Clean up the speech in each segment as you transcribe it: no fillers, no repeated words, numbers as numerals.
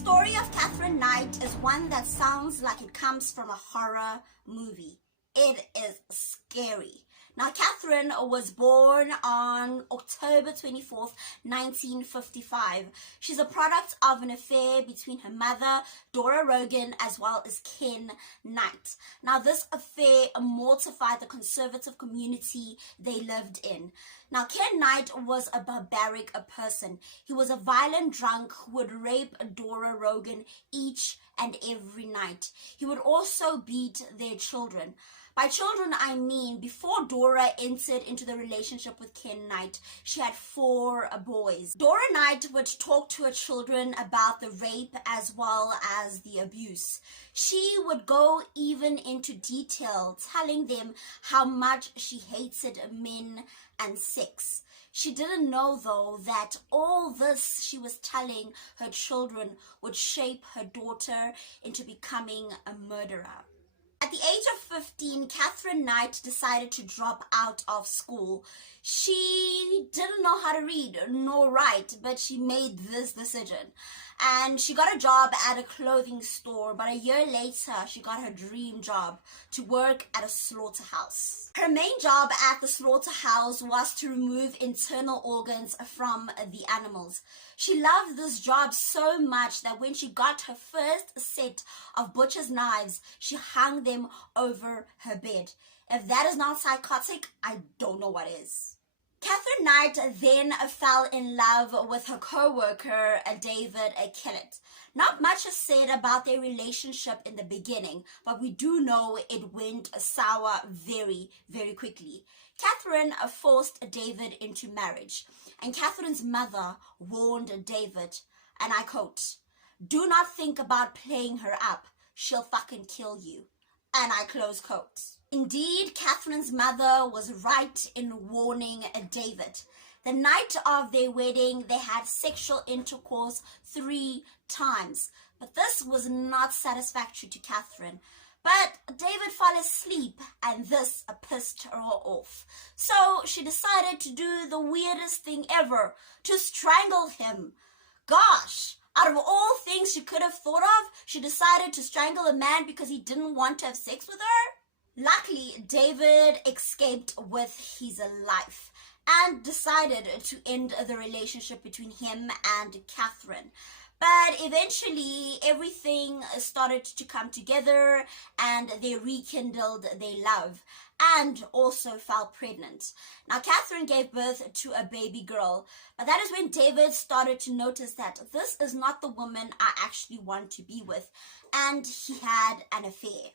story of Katherine Knight is one that sounds like it comes from a horror movie. It is scary. Now, Katherine was born on October 24th, 1955. She's a product of an affair between her mother, Dora Rogan, as well as Ken Knight. Now, this affair mortified the conservative community they lived in. Now, Ken Knight was a barbaric person. He was a violent drunk who would rape Dora Rogan each and every night. He would also beat their children. By children, I mean before Dora entered into the relationship with Ken Knight, she had 4 boys. Dora Knight would talk to her children about the rape as well as the abuse. She would go even into detail, telling them how much she hated men and sex. She didn't know, though, that all this she was telling her children would shape her daughter into becoming a murderer. At the age of 15, Katherine Knight decided to drop out of school. She didn't know how to read nor write, but she made this decision. And she got a job at a clothing store, but a year later, she got her dream job to work at a slaughterhouse. Her main job at the slaughterhouse was to remove internal organs from the animals. She loved this job so much that when she got her first set of butcher's knives, she hung them over her bed. If that is not psychotic, I don't know what is. Katherine Knight then fell in love with her co-worker, David Kellett. Not much is said about their relationship in the beginning, but we do know it went sour very, very quickly. Katherine forced David into marriage, and Katherine's mother warned David, and I quote, "Do not think about playing her up. She'll fucking kill you." And I close quotes. Indeed, Katherine's mother was right in warning David. The night of their wedding, they had sexual intercourse 3 times, but this was not satisfactory to Katherine. But David fell asleep, and this pissed her off. So she decided to do the weirdest thing ever, to strangle him. Gosh! Out of all things she could have thought of, she decided to strangle a man because he didn't want to have sex with her? Luckily, David escaped with his life and decided to end the relationship between him and Katherine. But eventually, everything started to come together and they rekindled their love and also fell pregnant. Now, Katherine gave birth to a baby girl, but that is when David started to notice that this is not the woman I actually want to be with, and he had an affair.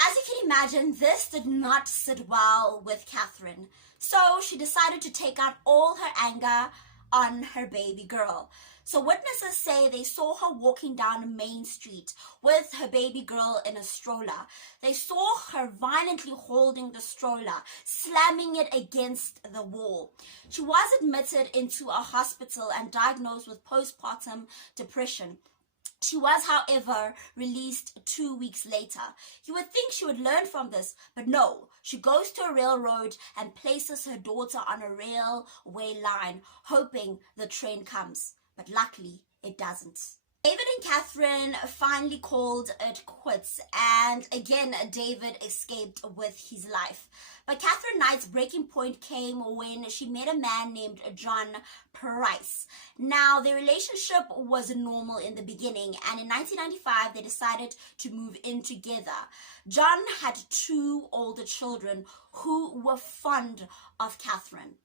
As you can imagine, this did not sit well with Katherine, so she decided to take out all her anger on her baby girl. So witnesses say they saw her walking down Main Street with her baby girl in a stroller. They saw her violently holding the stroller, slamming it against the wall. She was admitted into a hospital and diagnosed with postpartum depression. She was, however, released 2 weeks later. You would think she would learn from this, but no. She goes to a railroad and places her daughter on a railway line, hoping the train comes. But luckily, it doesn't. David and Katherine finally called it quits, and again, David escaped with his life. But Katherine Knight's breaking point came when she met a man named John Price. Now, their relationship was normal in the beginning, and in 1995, they decided to move in together. John had 2 older children who were fond of Katherine.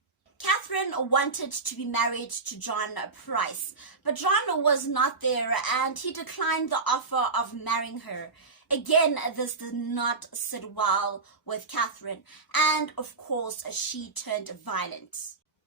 Katherine wanted to be married to John Price, but John was not there and he declined the offer of marrying her. Again, this did not sit well with Katherine, and of course, she turned violent.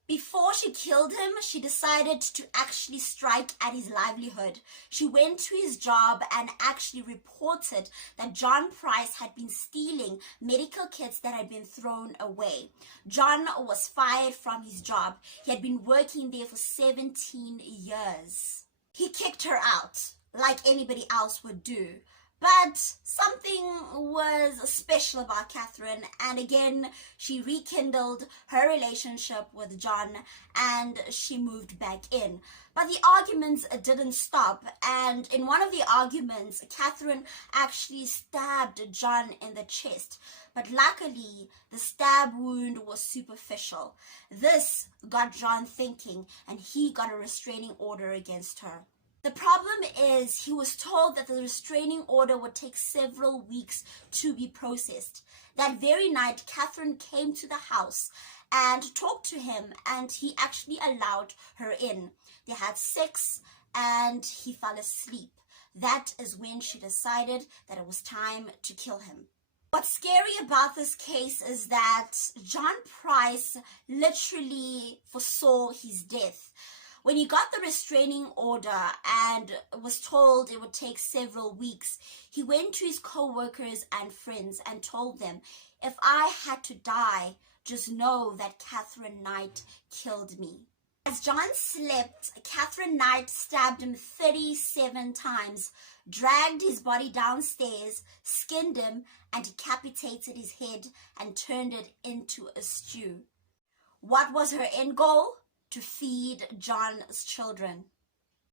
Before she killed him, she decided to actually strike at his livelihood. She went to his job and actually reported that John Price had been stealing medical kits that had been thrown away. John was fired from his job. He had been working there for 17 years. He kicked her out, like anybody else would do. But something was special about Katherine, and again, she rekindled her relationship with John and she moved back in. But the arguments didn't stop, and in one of the arguments, Katherine actually stabbed John in the chest. But luckily, the stab wound was superficial. This got John thinking, and he got a restraining order against her. The problem is he was told that the restraining order would take several weeks to be processed. That very night, Katherine came to the house and talked to him, and he actually allowed her in. They had sex and he fell asleep. That is when she decided that it was time to kill him. What's scary about this case is that John Price literally foresaw his death. When he got the restraining order and was told it would take several weeks, he went to his co-workers and friends and told them, if I had to die, just know that Katherine Knight killed me. As John slept, Katherine Knight stabbed him 37 times, dragged his body downstairs, skinned him, and decapitated his head and turned it into a stew. What was her end goal? To feed John's children.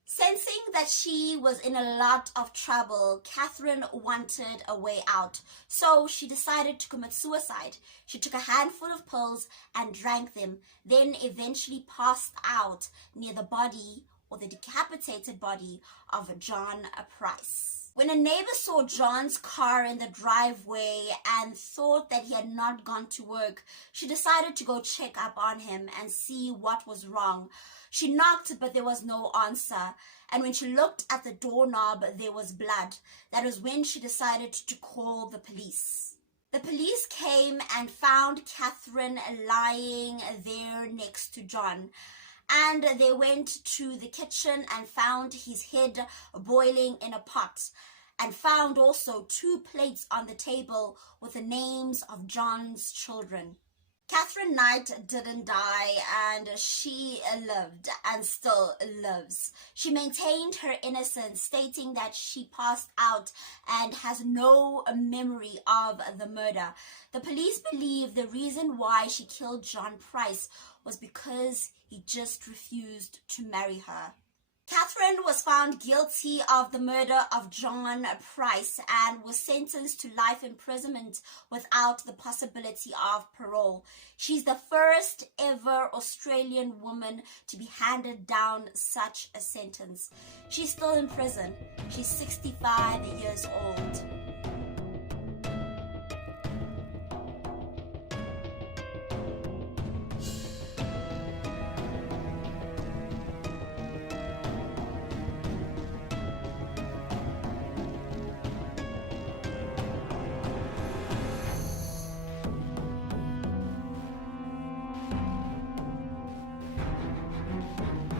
Sensing that she was in a lot of trouble, Katherine wanted a way out, so she decided to commit suicide. She took a handful of pills and drank them, then eventually passed out near the body, or the decapitated body, of John Price. When a neighbor saw John's car in the driveway and thought that he had not gone to work, she decided to go check up on him and see what was wrong. She knocked, but there was no answer. And when she looked at the doorknob, there was blood. That was when she decided to call the police. The police came and found Katherine lying there next to John. And they went to the kitchen and found his head boiling in a pot, and found also 2 plates on the table with the names of John's children. Katherine Knight didn't die, and she lived and still lives. She maintained her innocence, stating that she passed out and has no memory of the murder. The police believe the reason why she killed John Price was because he just refused to marry her. Katherine was found guilty of the murder of John Price and was sentenced to life imprisonment without the possibility of parole. She's the first ever Australian woman to be handed down such a sentence. She's still in prison. She's 65 years old.